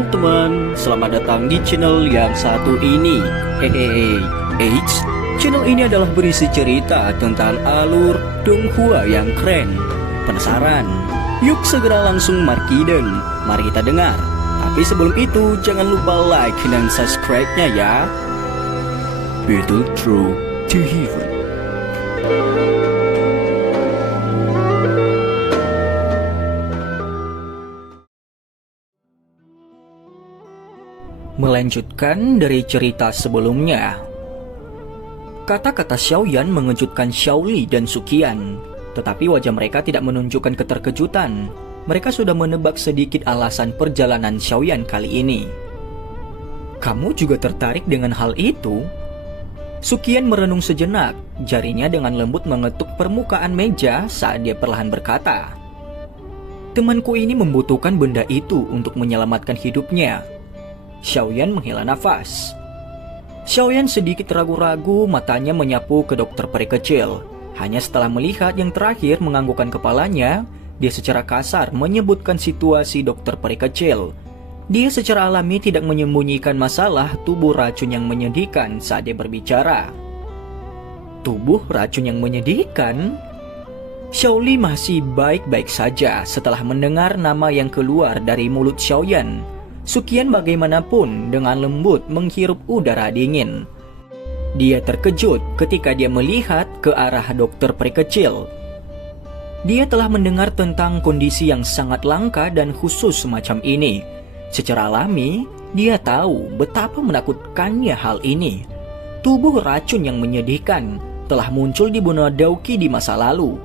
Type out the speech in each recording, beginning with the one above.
Halo teman, selamat datang di channel yang satu ini. Hehehe, Eits, channel ini adalah berisi cerita tentang alur Donghua yang keren. Penasaran? Yuk segera langsung markiden, mari kita dengar. Tapi sebelum itu, jangan lupa like dan subscribe-nya ya. Battle Through to Heaven. Melanjutkan dari cerita sebelumnya. Kata-kata Xiaoyan mengejutkan Xiaoli dan Suqian, tetapi wajah mereka tidak menunjukkan keterkejutan. Mereka sudah menebak sedikit alasan perjalanan Xiaoyan kali ini. Kamu juga tertarik dengan hal itu? Suqian merenung sejenak, jarinya dengan lembut mengetuk permukaan meja saat dia perlahan berkata, "Temanku ini membutuhkan benda itu untuk menyelamatkan hidupnya." Xiaoyan menghela nafas. Xiaoyan sedikit ragu-ragu, matanya menyapu ke dokter peri kecil. Hanya setelah melihat yang terakhir menganggukkan kepalanya, dia secara kasar menyebutkan situasi dokter peri kecil. Dia secara alami tidak menyembunyikan masalah tubuh racun yang menyedihkan saat dia berbicara. Tubuh racun yang menyedihkan? Xiaoli masih baik-baik saja setelah mendengar nama yang keluar dari mulut Xiaoyan. Suqian bagaimanapun dengan lembut menghirup udara dingin. Dia terkejut ketika dia melihat ke arah dokter peri kecil. Dia telah mendengar tentang kondisi yang sangat langka dan khusus semacam ini. Secara alami, dia tahu betapa menakutkannya hal ini. Tubuh racun yang menyedihkan telah muncul di benua Dauqi di masa lalu.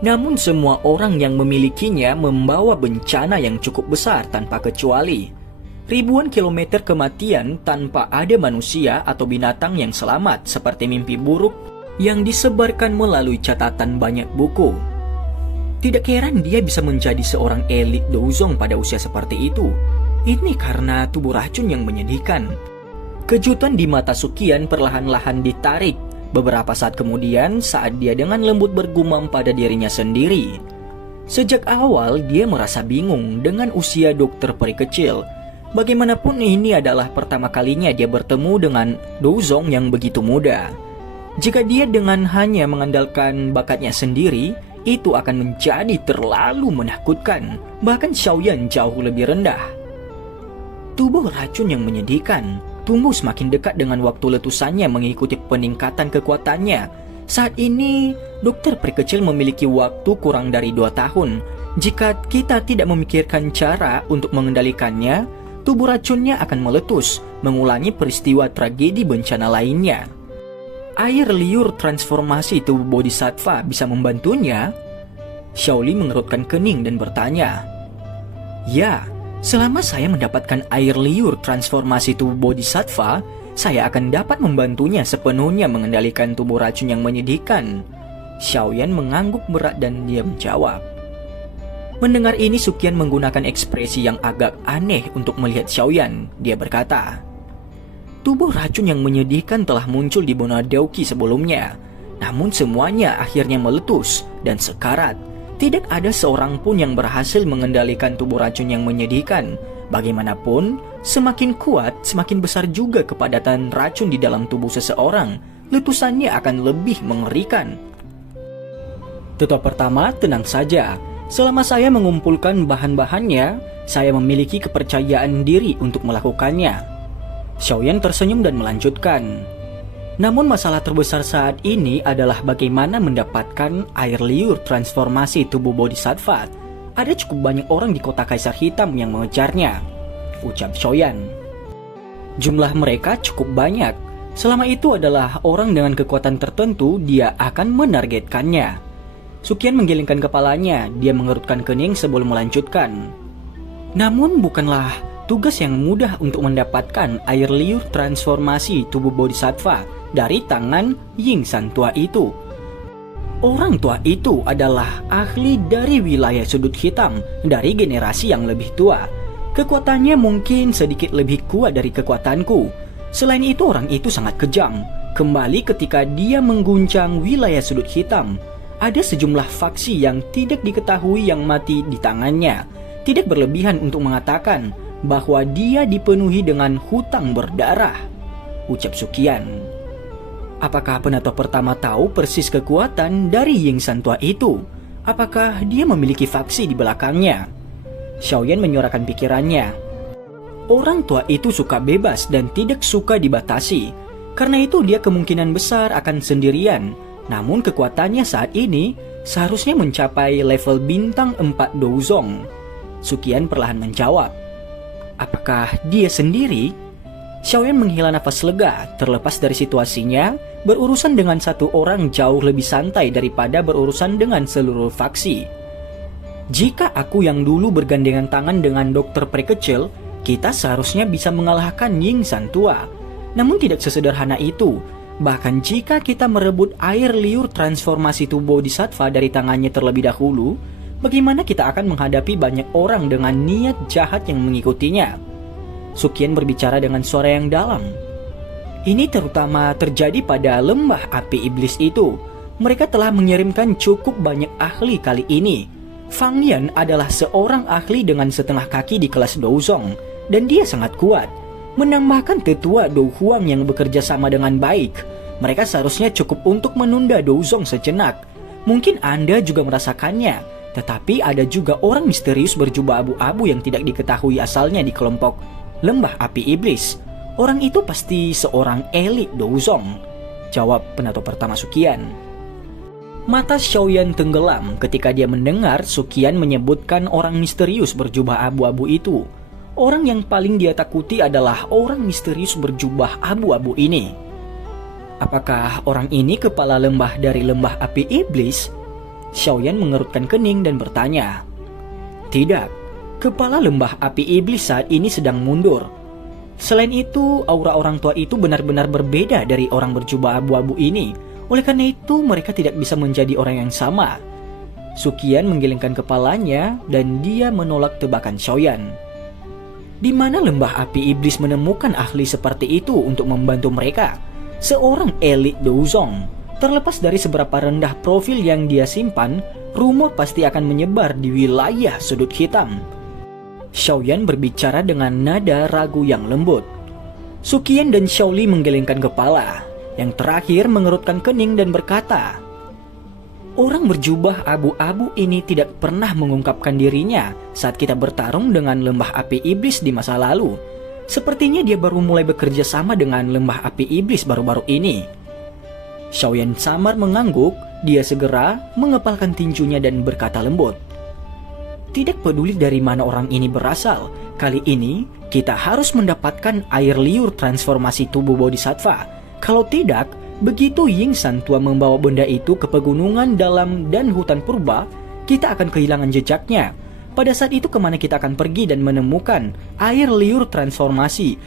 Namun semua orang yang memilikinya membawa bencana yang cukup besar tanpa kecuali. Ribuan kilometer kematian tanpa ada manusia atau binatang yang selamat seperti mimpi buruk yang disebarkan melalui catatan banyak buku. Tidak heran dia bisa menjadi seorang elit Douzong pada usia seperti itu. Ini karena tubuh racun yang menyedihkan. Kejutan di mata Suqian perlahan-lahan ditarik. Beberapa saat kemudian saat dia dengan lembut bergumam pada dirinya sendiri. Sejak awal dia merasa bingung dengan usia dokter peri kecil. Bagaimanapun ini adalah pertama kalinya dia bertemu dengan Douzong yang begitu muda. Jika dia dengan hanya mengandalkan bakatnya sendiri, itu akan menjadi terlalu menakutkan. Bahkan Xiaoyan jauh lebih rendah. Tubuh racun yang menyedihkan tumbuh semakin dekat dengan waktu letusannya mengikuti peningkatan kekuatannya. Saat ini, dokter peri kecil memiliki waktu kurang dari 2 tahun. Jika kita tidak memikirkan cara untuk mengendalikannya, tubuh racunnya akan meletus, mengulangi peristiwa tragedi bencana lainnya. Air liur transformasi tubuh bodhisattva bisa membantunya? Xiaoli mengerutkan kening dan bertanya. Ya, selama saya mendapatkan air liur transformasi tubuh bodhisattva, saya akan dapat membantunya sepenuhnya mengendalikan tubuh racun yang menyedihkan. Xiaoyan mengangguk berat dan dia menjawab. Mendengar ini Suqian menggunakan ekspresi yang agak aneh untuk melihat Xiaoyan. Dia berkata, tubuh racun yang menyedihkan telah muncul di benua Dauqi sebelumnya. Namun semuanya akhirnya meletus dan sekarat. Tidak ada seorang pun yang berhasil mengendalikan tubuh racun yang menyedihkan. Bagaimanapun, semakin kuat, semakin besar juga kepadatan racun di dalam tubuh seseorang. Letusannya akan lebih mengerikan. Tetap pertama, tenang saja. Selama saya mengumpulkan bahan-bahannya, saya memiliki kepercayaan diri untuk melakukannya. Xiaoyan tersenyum dan melanjutkan. Namun masalah terbesar saat ini adalah bagaimana mendapatkan air liur transformasi tubuh bodhisattva. Ada cukup banyak orang di kota Kaisar Hitam yang mengejarnya, ucap Xiaoyan. Jumlah mereka cukup banyak. Selama itu adalah orang dengan kekuatan tertentu, dia akan menargetkannya. Suqian menggelengkan kepalanya, dia mengerutkan kening sebelum melanjutkan. Namun bukanlah tugas yang mudah untuk mendapatkan air liur transformasi tubuh bodhisattva dari tangan Yingsan tua itu. Orang tua itu adalah ahli dari wilayah sudut hitam dari generasi yang lebih tua. Kekuatannya mungkin sedikit lebih kuat dari kekuatanku. Selain itu orang itu sangat kejam. Kembali ketika dia mengguncang wilayah sudut hitam, ada sejumlah faksi yang tidak diketahui yang mati di tangannya. Tidak berlebihan untuk mengatakan bahwa dia dipenuhi dengan hutang berdarah, ucap Sukian. Apakah penata pertama tahu persis kekuatan dari Ying San tua itu? Apakah dia memiliki faksi di belakangnya? Xiaoyan menyuarakan pikirannya. Orang tua itu suka bebas dan tidak suka dibatasi. Karena itu dia kemungkinan besar akan sendirian. Namun kekuatannya saat ini seharusnya mencapai level bintang 4 Douzong. Sukian perlahan menjawab. Apakah dia sendiri? Xiaoyan menghela nafas lega. Terlepas dari situasinya, berurusan dengan satu orang jauh lebih santai daripada berurusan dengan seluruh faksi. Jika aku yang dulu bergandengan tangan dengan dokter peri kecil, kita seharusnya bisa mengalahkan Ying San tua. Namun tidak sesederhana itu. Bahkan jika kita merebut air liur transformasi tubuh Bodhisattva dari tangannya terlebih dahulu, bagaimana kita akan menghadapi banyak orang dengan niat jahat yang mengikutinya? Sukian berbicara dengan suara yang dalam. Ini terutama terjadi pada lembah api iblis itu. Mereka telah mengirimkan cukup banyak ahli kali ini. Fang Yan adalah seorang ahli dengan setengah kaki di kelas Douzong, dan dia sangat kuat. Menambahkan tetua Dou Huang yang bekerja sama dengan baik. Mereka seharusnya cukup untuk menunda Douzong sejenak. Mungkin Anda juga merasakannya, tetapi ada juga orang misterius berjubah abu-abu yang tidak diketahui asalnya di kelompok lembah api iblis. Orang itu pasti seorang elit Douzong, jawab penato pertama Sukian. Mata Xiaoyan tenggelam ketika dia mendengar Sukian menyebutkan orang misterius berjubah abu-abu itu. Orang yang paling dia takuti adalah orang misterius berjubah abu-abu ini. Apakah orang ini kepala lembah dari lembah api iblis? Xiaoyan mengerutkan kening dan bertanya. Tidak, kepala lembah api iblis saat ini sedang mundur. Selain itu, aura orang tua itu benar-benar berbeda dari orang berjubah abu-abu ini. Oleh karena itu, mereka tidak bisa menjadi orang yang sama. Sukian menggelengkan kepalanya dan dia menolak tebakan Xiaoyan. Di mana lembah api iblis menemukan ahli seperti itu untuk membantu mereka? Seorang elit Douzong. Terlepas dari seberapa rendah profil yang dia simpan, rumor pasti akan menyebar di wilayah sudut hitam. Xiaoyan berbicara dengan nada ragu yang lembut. Sukian dan Xiaoli menggelengkan kepala. Yang terakhir mengerutkan kening dan berkata, orang berjubah abu-abu ini tidak pernah mengungkapkan dirinya saat kita bertarung dengan lembah api iblis di masa lalu. Sepertinya dia baru mulai bekerja sama dengan lembah api iblis baru-baru ini. Xiaoyan samar mengangguk. Dia segera mengepalkan tinjunya dan berkata lembut. Tidak peduli dari mana orang ini berasal, kali ini kita harus mendapatkan air liur transformasi tubuh Bodhisattva. Kalau tidak, begitu Ying San tua membawa benda itu ke pegunungan dalam dan hutan purba, kita akan kehilangan jejaknya. Pada saat itu kemana kita akan pergi dan menemukan air liur transformasi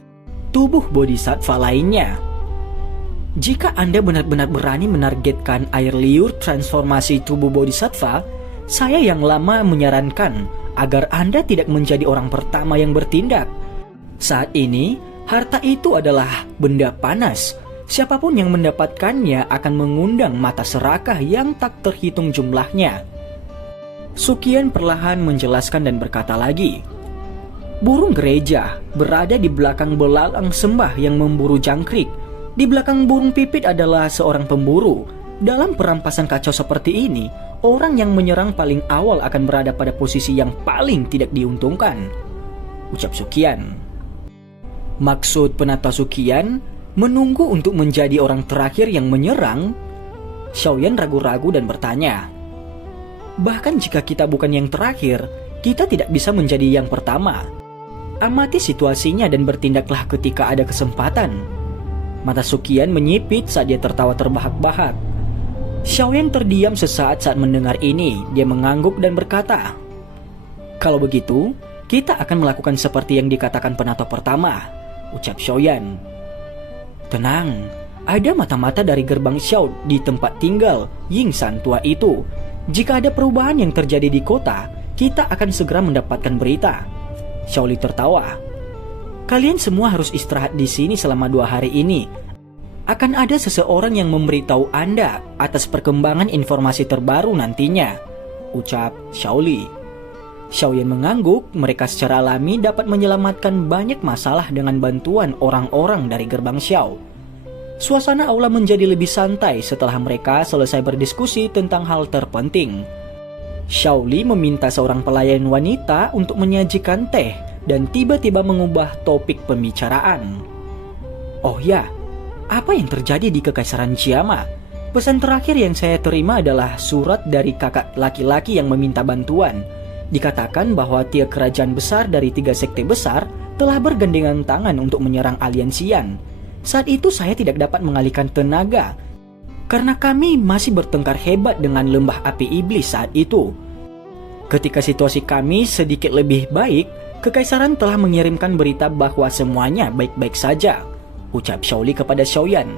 tubuh Bodhisattva lainnya? Jika Anda benar-benar berani menargetkan air liur transformasi tubuh Bodhisattva, saya yang lama menyarankan agar Anda tidak menjadi orang pertama yang bertindak. Saat ini, harta itu adalah benda panas. Siapapun yang mendapatkannya akan mengundang mata serakah yang tak terhitung jumlahnya. Sukian perlahan menjelaskan dan berkata lagi. Burung gereja berada di belakang belalang sembah yang memburu jangkrik. Di belakang burung pipit adalah seorang pemburu. Dalam perampasan kacau seperti ini, orang yang menyerang paling awal akan berada pada posisi yang paling tidak diuntungkan, ucap Sukian. Maksud penata Sukian menunggu untuk menjadi orang terakhir yang menyerang? Xiaoyan ragu-ragu dan bertanya. Bahkan jika kita bukan yang terakhir, kita tidak bisa menjadi yang pertama. Amati situasinya dan bertindaklah ketika ada kesempatan. Mata Sukian menyipit saat dia tertawa terbahak-bahak. Xiaoyan terdiam sesaat saat mendengar ini. Dia mengangguk dan berkata, kalau begitu, kita akan melakukan seperti yang dikatakan penata pertama, ucap Xiaoyan. Tenang, ada mata-mata dari gerbang Xiao di tempat tinggal Ying San tua itu. Jika ada perubahan yang terjadi di kota, kita akan segera mendapatkan berita. Xiaoli tertawa. Kalian semua harus istirahat di sini selama 2 hari ini. Akan ada seseorang yang memberitahu Anda atas perkembangan informasi terbaru nantinya, ucap Xiaoli. Xiaoyan mengangguk, mereka secara alami dapat menyelamatkan banyak masalah dengan bantuan orang-orang dari gerbang Xiao. Suasana aula menjadi lebih santai setelah mereka selesai berdiskusi tentang hal terpenting. Xiaoli meminta seorang pelayan wanita untuk menyajikan teh dan tiba-tiba mengubah topik pembicaraan. Oh ya, apa yang terjadi di Kekaisaran Jiama? Pesan terakhir yang saya terima adalah surat dari kakak laki-laki yang meminta bantuan. Dikatakan bahwa tiga kerajaan besar dari 3 sekte besar telah bergandengan tangan untuk menyerang aliansian. Saat itu saya tidak dapat mengalihkan tenaga karena kami masih bertengkar hebat dengan lembah api iblis saat itu. Ketika situasi kami sedikit lebih baik, Kekaisaran telah mengirimkan berita bahwa semuanya baik-baik saja, ucap Xiaoli kepada Xiaoyan.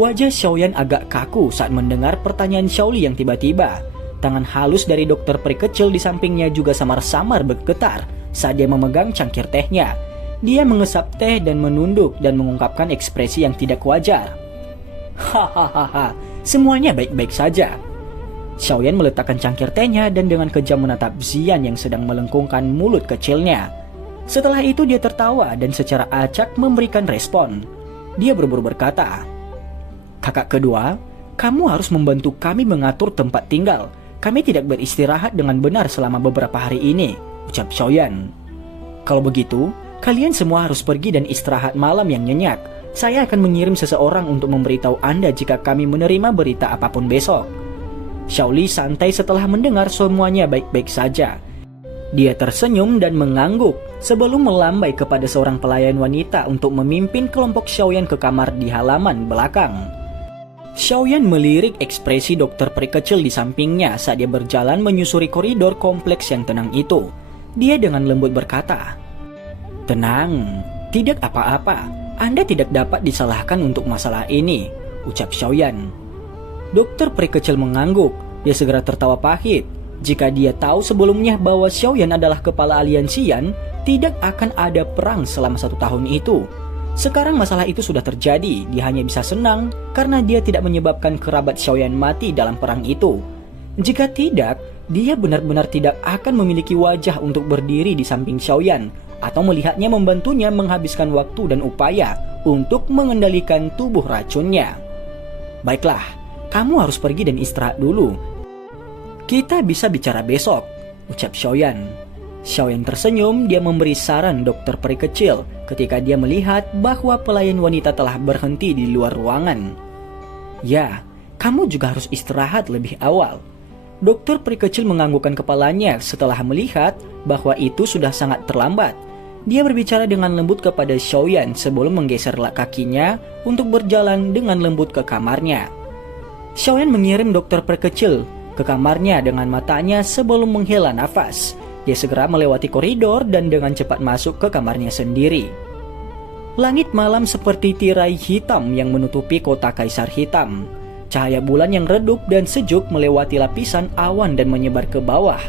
Wajah Xiaoyan agak kaku saat mendengar pertanyaan Xiaoli yang tiba-tiba. Tangan halus dari dokter peri kecil di sampingnya juga samar-samar bergetar saat dia memegang cangkir tehnya. Dia mengesap teh dan menunduk dan mengungkapkan ekspresi yang tidak wajar. Hahaha, semuanya baik-baik saja. Xiaoyan meletakkan cangkir tehnya dan dengan kejam menatap Xian yang sedang melengkungkan mulut kecilnya. Setelah itu dia tertawa dan secara acak memberikan respon. Dia buru-buru berkata, "Kakak kedua, kamu harus membantu kami mengatur tempat tinggal. Kami tidak beristirahat dengan benar selama beberapa hari ini," ucap Xiaoyan. "Kalau begitu, kalian semua harus pergi dan istirahat malam yang nyenyak. Saya akan mengirim seseorang untuk memberitahu Anda jika kami menerima berita apapun besok." Xiaoli santai setelah mendengar semuanya baik-baik saja. Dia tersenyum dan mengangguk sebelum melambai kepada seorang pelayan wanita untuk memimpin kelompok Xiaoyan ke kamar di halaman belakang. Xiaoyan melirik ekspresi dokter peri kecil di sampingnya saat dia berjalan menyusuri koridor kompleks yang tenang itu. Dia dengan lembut berkata, "Tenang, tidak apa-apa. Anda tidak dapat disalahkan untuk masalah ini," ucap Xiaoyan. Dokter peri kecil mengangguk. Dia segera tertawa pahit. Jika dia tahu sebelumnya bahwa Xiaoyan adalah kepala aliansian, tidak akan ada perang selama 1 tahun itu. Sekarang masalah itu sudah terjadi. Dia hanya bisa senang karena dia tidak menyebabkan kerabat Xiaoyan mati dalam perang itu. Jika tidak, dia benar-benar tidak akan memiliki wajah untuk berdiri di samping Xiaoyan atau melihatnya membantunya menghabiskan waktu dan upaya untuk mengendalikan tubuh racunnya. "Baiklah, kamu harus pergi dan istirahat dulu. Kita bisa bicara besok," ucap Xiaoyan. Xiaoyan tersenyum. Dia memberi saran dokter peri kecil ketika dia melihat bahwa pelayan wanita telah berhenti di luar ruangan. "Ya, kamu juga harus istirahat lebih awal." Dokter peri kecil menganggukkan kepalanya setelah melihat bahwa itu sudah sangat terlambat. Dia berbicara dengan lembut kepada Xiaoyan sebelum menggeser kakinya untuk berjalan dengan lembut ke kamarnya. Xiaoyan mengirim dokter peri kecil ke kamarnya dengan matanya sebelum menghela nafas. Dia segera melewati koridor dan dengan cepat masuk ke kamarnya sendiri. Langit malam seperti tirai hitam yang menutupi kota Kaisar Hitam. Cahaya bulan yang redup dan sejuk melewati lapisan awan dan menyebar ke bawah.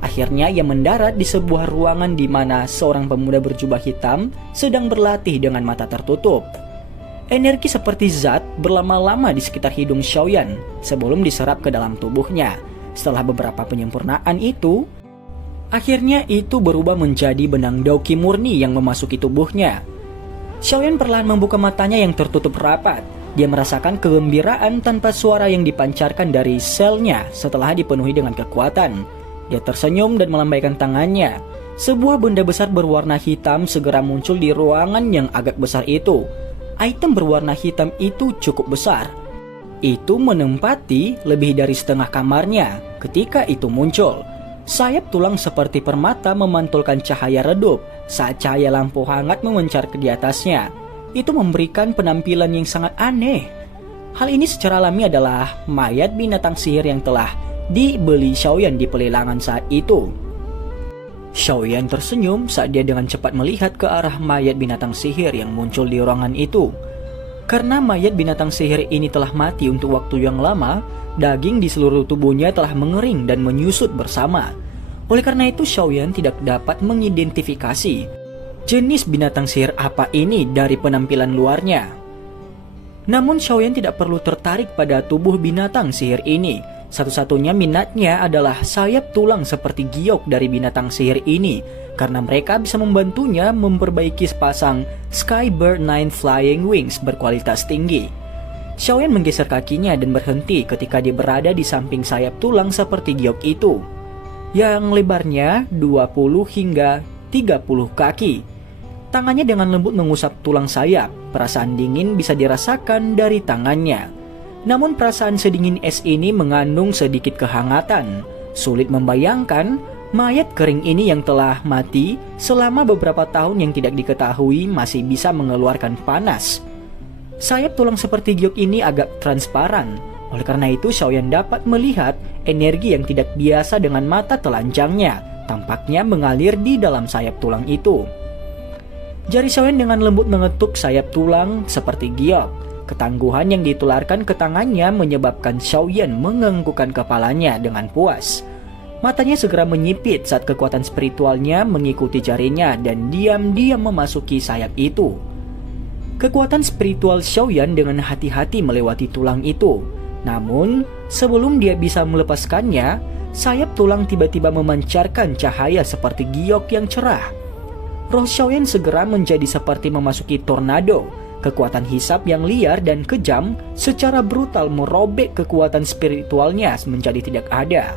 Akhirnya ia mendarat di sebuah ruangan di mana seorang pemuda berjubah hitam sedang berlatih dengan mata tertutup. Energi seperti zat berlama-lama di sekitar hidung Xiaoyan sebelum diserap ke dalam tubuhnya. Setelah beberapa penyempurnaan itu, akhirnya itu berubah menjadi benang Daoqi murni yang memasuki tubuhnya. Xiaoyan perlahan membuka matanya yang tertutup rapat. Dia merasakan kegembiraan tanpa suara yang dipancarkan dari selnya setelah dipenuhi dengan kekuatan. Dia tersenyum dan melambaikan tangannya. Sebuah benda besar berwarna hitam segera muncul di ruangan yang agak besar itu. Item berwarna hitam itu cukup besar. Itu menempati lebih dari setengah kamarnya ketika itu muncul. Sayap tulang seperti permata memantulkan cahaya redup saat cahaya lampu hangat memancar ke di atasnya. Itu memberikan penampilan yang sangat aneh. Hal ini secara alami adalah mayat binatang sihir yang telah dibeli Xiaoyan di pelelangan saat itu. Xiaoyan tersenyum saat dia dengan cepat melihat ke arah mayat binatang sihir yang muncul di ruangan itu. Karena mayat binatang sihir ini telah mati untuk waktu yang lama, daging di seluruh tubuhnya telah mengering dan menyusut bersama. Oleh karena itu Xiaoyan tidak dapat mengidentifikasi jenis binatang sihir apa ini dari penampilan luarnya. Namun Xiaoyan tidak perlu tertarik pada tubuh binatang sihir ini. Satu-satunya minatnya adalah sayap tulang seperti giok dari binatang sihir ini, karena mereka bisa membantunya memperbaiki sepasang Skybird 9 Flying Wings berkualitas tinggi. Xiaoyan menggeser kakinya dan berhenti ketika dia berada di samping sayap tulang seperti giok itu, yang lebarnya 20 hingga 30 kaki. Tangannya dengan lembut mengusap tulang sayap. Perasaan dingin bisa dirasakan dari tangannya. Namun perasaan sedingin es ini mengandung sedikit kehangatan. Sulit membayangkan mayat kering ini yang telah mati selama beberapa tahun yang tidak diketahui masih bisa mengeluarkan panas. Sayap tulang seperti giok ini agak transparan. Oleh karena itu Xiaoyan dapat melihat energi yang tidak biasa dengan mata telanjangnya tampaknya mengalir di dalam sayap tulang itu. Jari Xiaoyan dengan lembut mengetuk sayap tulang seperti giok. Ketangguhan yang ditularkan ke tangannya menyebabkan Xiaoyan menganggukkan kepalanya dengan puas. Matanya segera menyipit saat kekuatan spiritualnya mengikuti jarinya dan diam-diam memasuki sayap itu. Kekuatan spiritual Xiaoyan dengan hati-hati melewati tulang itu. Namun, sebelum dia bisa melepaskannya, sayap tulang tiba-tiba memancarkan cahaya seperti giok yang cerah. Roh Xiaoyan segera menjadi seperti memasuki tornado. Kekuatan hisap yang liar dan kejam secara brutal merobek kekuatan spiritualnya menjadi tidak ada.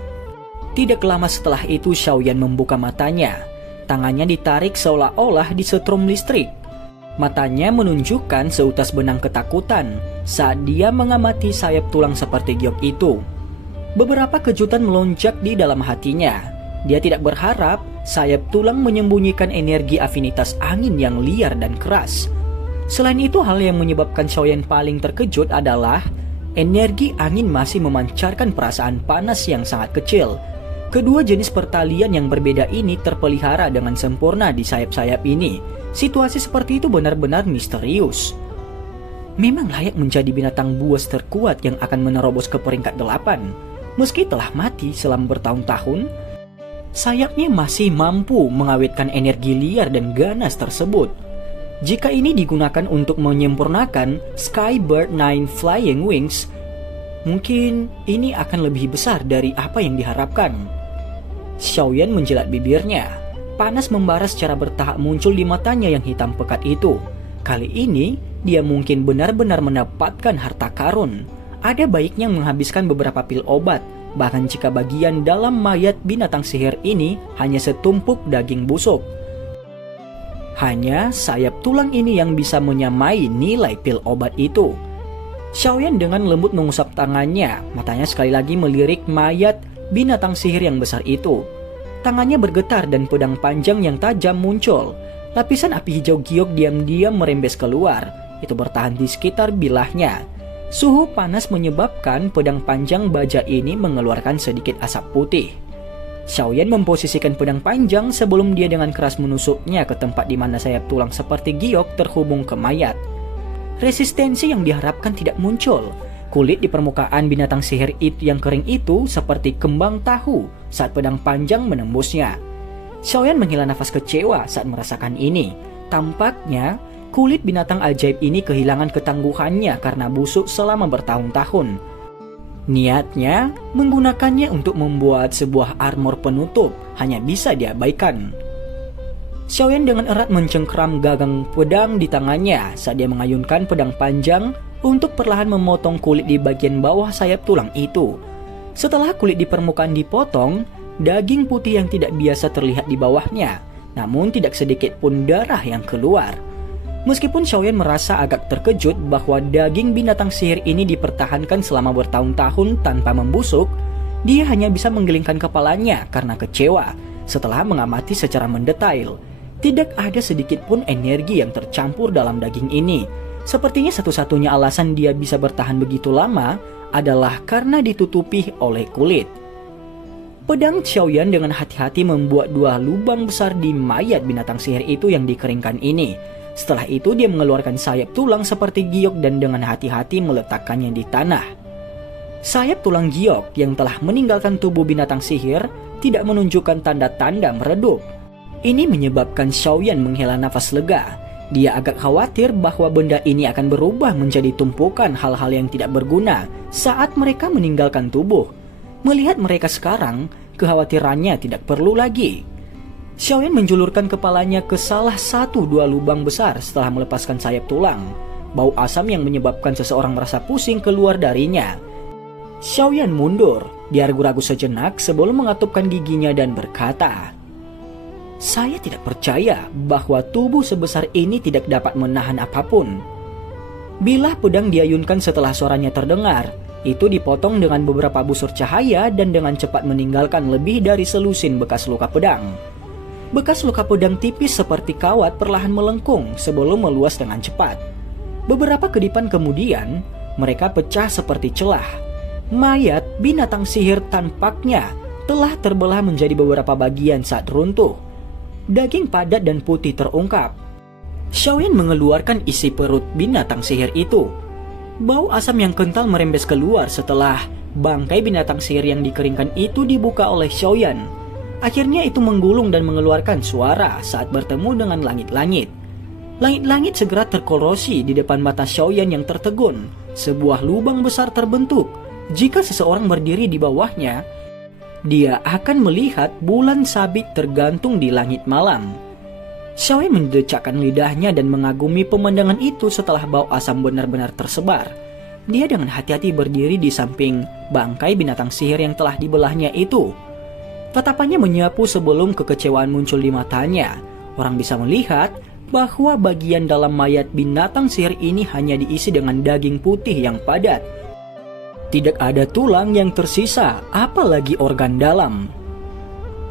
Tidak lama setelah itu Xiaoyan membuka matanya. Tangannya ditarik seolah-olah disetrum listrik. Matanya menunjukkan seutas benang ketakutan saat dia mengamati sayap tulang seperti giok itu. Beberapa kejutan melonjak di dalam hatinya. Dia tidak berharap sayap tulang menyembunyikan energi afinitas angin yang liar dan keras. Selain itu, hal yang menyebabkan Xiaoyan paling terkejut adalah energi angin masih memancarkan perasaan panas yang sangat kecil. Kedua jenis pertalian yang berbeda ini terpelihara dengan sempurna di sayap-sayap ini. Situasi seperti itu benar-benar misterius. Memang layak menjadi binatang buas terkuat yang akan menerobos ke peringkat 8. Meski telah mati selama bertahun-tahun, sayapnya masih mampu mengawetkan energi liar dan ganas tersebut. Jika ini digunakan untuk menyempurnakan Skybird 9 Flying Wings, mungkin ini akan lebih besar dari apa yang diharapkan. Xiaoyan menjilat bibirnya. Panas membara secara bertahap muncul di matanya yang hitam pekat itu. Kali ini, dia mungkin benar-benar mendapatkan harta karun. Ada baiknya menghabiskan beberapa pil obat. Bahkan jika bagian dalam mayat binatang sihir ini hanya setumpuk daging busuk. Hanya sayap tulang ini yang bisa menyamai nilai pil obat itu. Xiaoyan dengan lembut mengusap tangannya, matanya sekali lagi melirik mayat binatang sihir yang besar itu. Tangannya bergetar dan pedang panjang yang tajam muncul. Lapisan api hijau giok diam-diam merembes keluar. Itu bertahan di sekitar bilahnya. Suhu panas menyebabkan pedang panjang baja ini mengeluarkan sedikit asap putih. Xiaoyan memposisikan pedang panjang sebelum dia dengan keras menusuknya ke tempat di mana sayap tulang seperti giok terhubung ke mayat. Resistensi yang diharapkan tidak muncul. Kulit di permukaan binatang sihir itu yang kering itu seperti kembang tahu saat pedang panjang menembusnya. Xiaoyan menghela nafas kecewa saat merasakan ini. Tampaknya kulit binatang ajaib ini kehilangan ketangguhannya karena busuk selama bertahun-tahun. Niatnya menggunakannya untuk membuat sebuah armor penutup hanya bisa diabaikan. Xiaoyan dengan erat mencengkram gagang pedang di tangannya saat dia mengayunkan pedang panjang untuk perlahan memotong kulit di bagian bawah sayap tulang itu. Setelah kulit di permukaan dipotong, daging putih yang tidak biasa terlihat di bawahnya, namun tidak sedikit pun darah yang keluar. Meskipun Xiaoyan merasa agak terkejut bahwa daging binatang sihir ini dipertahankan selama bertahun-tahun tanpa membusuk, dia hanya bisa menggelingkan kepalanya karena kecewa setelah mengamati secara mendetail. Tidak ada sedikit pun energi yang tercampur dalam daging ini. Sepertinya satu-satunya alasan dia bisa bertahan begitu lama adalah karena ditutupi oleh kulit. Pedang Xiaoyan dengan hati-hati membuat 2 lubang besar di mayat binatang sihir itu yang dikeringkan ini. Setelah itu dia mengeluarkan sayap tulang seperti giok dan dengan hati-hati meletakkannya di tanah. Sayap tulang giok yang telah meninggalkan tubuh binatang sihir tidak menunjukkan tanda-tanda meredup. Ini menyebabkan Xiaoyan menghela nafas lega. Dia agak khawatir bahwa benda ini akan berubah menjadi tumpukan hal-hal yang tidak berguna saat mereka meninggalkan tubuh. Melihat mereka sekarang, kekhawatirannya tidak perlu lagi. Xiaoyan menjulurkan kepalanya ke salah satu dua lubang besar setelah melepaskan sayap tulang. Bau asam yang menyebabkan seseorang merasa pusing keluar darinya. Xiaoyan mundur. Dia ragu-ragu sejenak sebelum mengatupkan giginya dan berkata, "Saya tidak percaya bahwa tubuh sebesar ini tidak dapat menahan apapun." Bilah pedang diayunkan setelah suaranya terdengar. Itu dipotong dengan beberapa busur cahaya dan dengan cepat meninggalkan lebih dari selusin bekas luka pedang. Bekas luka pedang tipis seperti kawat perlahan melengkung sebelum meluas dengan cepat. Beberapa kedipan kemudian, mereka pecah seperti celah. Mayat binatang sihir tampaknya telah terbelah menjadi beberapa bagian saat runtuh. Daging padat dan putih terungkap. Xiaoyan mengeluarkan isi perut binatang sihir itu. Bau asam yang kental merembes keluar setelah bangkai binatang sihir yang dikeringkan itu dibuka oleh Xiaoyan. Akhirnya itu menggulung dan mengeluarkan suara saat bertemu dengan langit-langit. Langit-langit segera terkorosi di depan mata Xiaoyan yang tertegun. Sebuah lubang besar terbentuk. Jika seseorang berdiri di bawahnya, dia akan melihat bulan sabit tergantung di langit malam. Xiaoyan mendecakkan lidahnya dan mengagumi pemandangan itu setelah bau asam benar-benar tersebar. Dia dengan hati-hati berdiri di samping bangkai binatang sihir yang telah dibelahnya itu. Tatapannya menyapu sebelum kekecewaan muncul di matanya. Orang bisa melihat bahwa bagian dalam mayat binatang sihir ini hanya diisi dengan daging putih yang padat. Tidak ada tulang yang tersisa, apalagi organ dalam.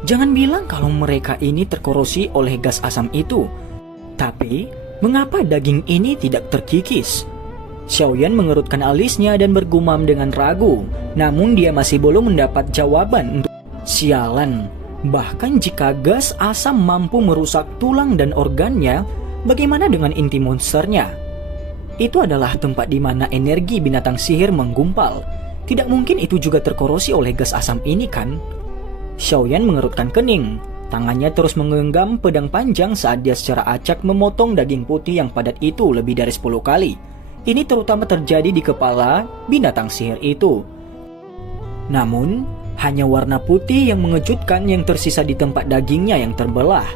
Jangan bilang kalau mereka ini terkorosi oleh gas asam itu. Tapi, mengapa daging ini tidak terkikis? Xiaoyan mengerutkan alisnya dan bergumam dengan ragu. Namun dia masih belum mendapat jawaban untuk sialan. Bahkan jika gas asam mampu merusak tulang dan organnya, bagaimana dengan inti monsternya? Itu adalah tempat di mana energi binatang sihir menggumpal. Tidak mungkin itu juga terkorosi oleh gas asam ini kan? Xiaoyan mengerutkan kening. Tangannya terus menggenggam pedang panjang saat dia secara acak memotong daging putih yang padat itu lebih dari 10 kali. Ini terutama terjadi di kepala binatang sihir itu. Namun, hanya warna putih yang mengejutkan yang tersisa di tempat dagingnya yang terbelah.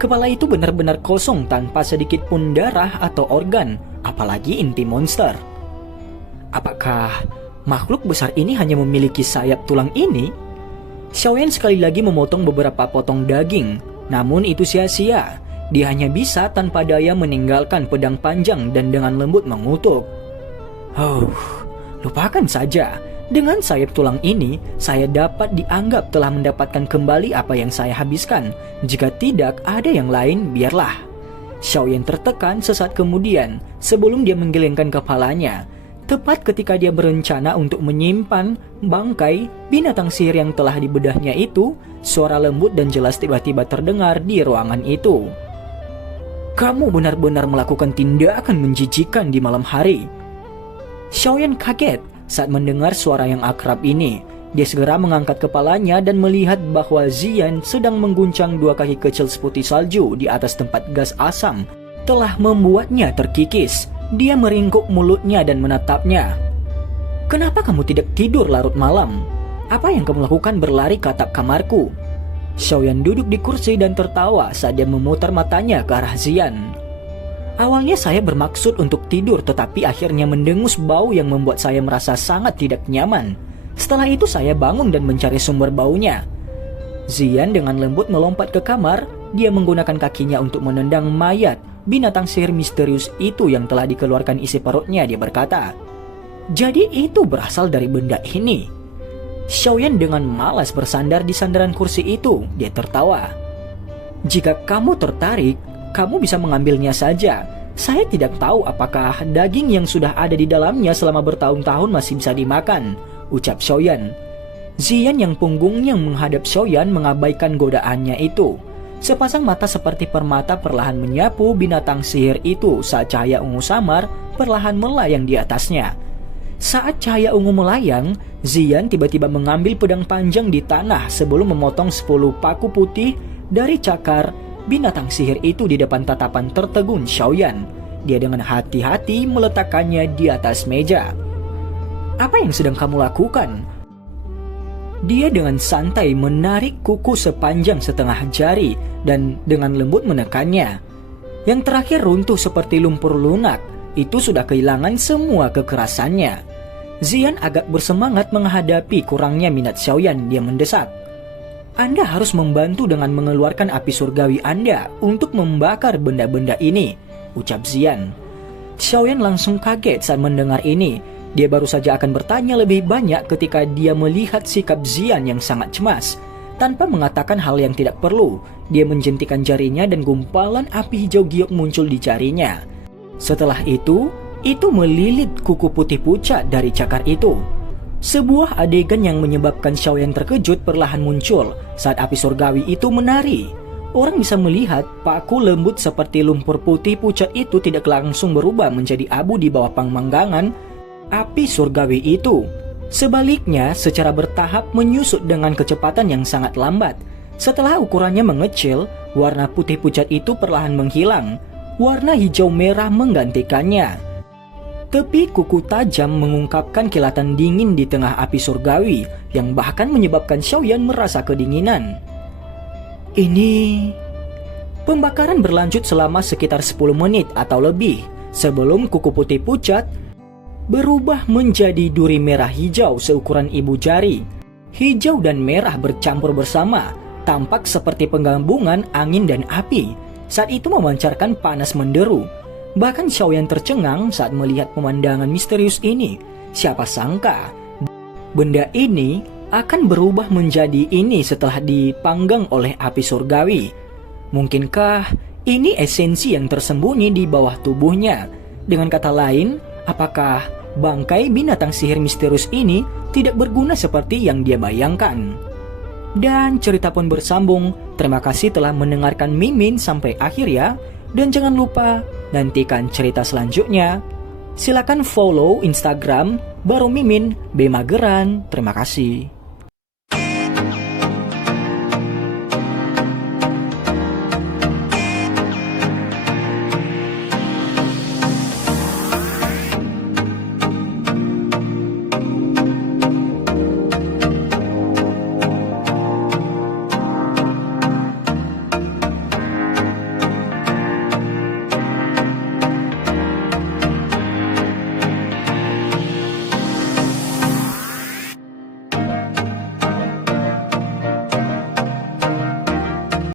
Kepala itu benar-benar kosong tanpa sedikit pun darah atau organ, apalagi inti monster. Apakah makhluk besar ini hanya memiliki sayap tulang ini? Xiaoyan sekali lagi memotong beberapa potong daging, namun itu sia-sia. Dia hanya bisa tanpa daya meninggalkan pedang panjang dan dengan lembut mengutuk. Lupakan saja. Dengan sayap tulang ini, saya dapat dianggap telah mendapatkan kembali apa yang saya habiskan. Jika tidak ada yang lain, biarlah. Xiaoyan tertekan sesaat kemudian sebelum dia menggelengkan kepalanya. Tepat ketika dia berencana untuk menyimpan bangkai binatang sihir yang telah dibedahnya itu, suara lembut dan jelas tiba-tiba terdengar di ruangan itu. "Kamu benar-benar melakukan tindakan menjijikan di malam hari." Xiaoyan kaget saat mendengar suara yang akrab ini. Dia segera mengangkat kepalanya dan melihat bahwa Ziyan sedang mengguncang dua kaki kecil seputih salju di atas tempat gas asam telah membuatnya terkikis. Dia meringkuk mulutnya dan menatapnya. "Kenapa kamu tidak tidur larut malam? Apa yang kamu lakukan berlari ke atap kamarku?" Xiaoyan duduk di kursi dan tertawa saat dia memutar matanya ke arah Ziyan. "Awalnya saya bermaksud untuk tidur, tetapi akhirnya mendengus bau yang membuat saya merasa sangat tidak nyaman. Setelah itu saya bangun dan mencari sumber baunya." Ziyan dengan lembut melompat ke kamar. Dia menggunakan kakinya untuk menendang mayat binatang sihir misterius itu yang telah dikeluarkan isi perutnya. Dia berkata, "Jadi itu berasal dari benda ini." Xiaoyan dengan malas bersandar di sandaran kursi itu. Dia tertawa. "Jika kamu tertarik, kamu bisa mengambilnya saja. Saya tidak tahu apakah daging yang sudah ada di dalamnya selama bertahun-tahun masih bisa dimakan," ucap Xiaoyan. Ziyan yang punggungnya menghadap Xiaoyan mengabaikan godaannya itu. Sepasang mata seperti permata perlahan menyapu binatang sihir itu saat cahaya ungu samar perlahan melayang di atasnya. Saat cahaya ungu melayang, Ziyan tiba-tiba mengambil pedang panjang di tanah sebelum memotong 10 paku putih dari cakar binatang sihir itu di depan tatapan tertegun Xiaoyan. Dia dengan hati-hati meletakkannya di atas meja. "Apa yang sedang kamu lakukan?" Dia dengan santai menarik kuku sepanjang setengah jari dan dengan lembut menekannya. Yang terakhir runtuh seperti lumpur lunak, itu sudah kehilangan semua kekerasannya. Xian agak bersemangat menghadapi kurangnya minat Xiaoyan. Dia mendesak, "Anda harus membantu dengan mengeluarkan api surgawi Anda untuk membakar benda-benda ini," ucap Xian. Xiaoyan langsung kaget saat mendengar ini. Dia baru saja akan bertanya lebih banyak ketika dia melihat sikap Xian yang sangat cemas. Tanpa mengatakan hal yang tidak perlu, dia menjentikan jarinya dan gumpalan api hijau giok muncul di jarinya. Setelah itu melilit kuku putih pucat dari cakar itu. Sebuah adegan yang menyebabkan Xiaoyan terkejut perlahan muncul saat api surgawi itu menari. Orang bisa melihat paku lembut seperti lumpur putih pucat itu tidak langsung berubah menjadi abu di bawah pemanggangan api surgawi itu. Sebaliknya, secara bertahap menyusut dengan kecepatan yang sangat lambat. Setelah ukurannya mengecil, warna putih pucat itu perlahan menghilang. Warna hijau merah menggantikannya. Tepi kuku tajam mengungkapkan kilatan dingin di tengah api surgawi yang bahkan menyebabkan Xiaoyan merasa kedinginan. Pembakaran berlanjut selama sekitar 10 menit atau lebih sebelum kuku putih pucat berubah menjadi duri merah hijau seukuran ibu jari. Hijau dan merah bercampur bersama, tampak seperti penggabungan angin dan api. Saat itu memancarkan panas menderu. Bahkan Xiaoyan tercengang saat melihat pemandangan misterius ini. Siapa sangka benda ini akan berubah menjadi ini setelah dipanggang oleh api surgawi. Mungkinkah ini esensi yang tersembunyi di bawah tubuhnya? Dengan kata lain, apakah bangkai binatang sihir misterius ini tidak berguna seperti yang dia bayangkan? Dan cerita pun bersambung. Terima kasih telah mendengarkan Mimin sampai akhir ya. Dan jangan lupa nantikan cerita selanjutnya. Silakan follow Instagram Baru Mimin B Mageran. Terima kasih.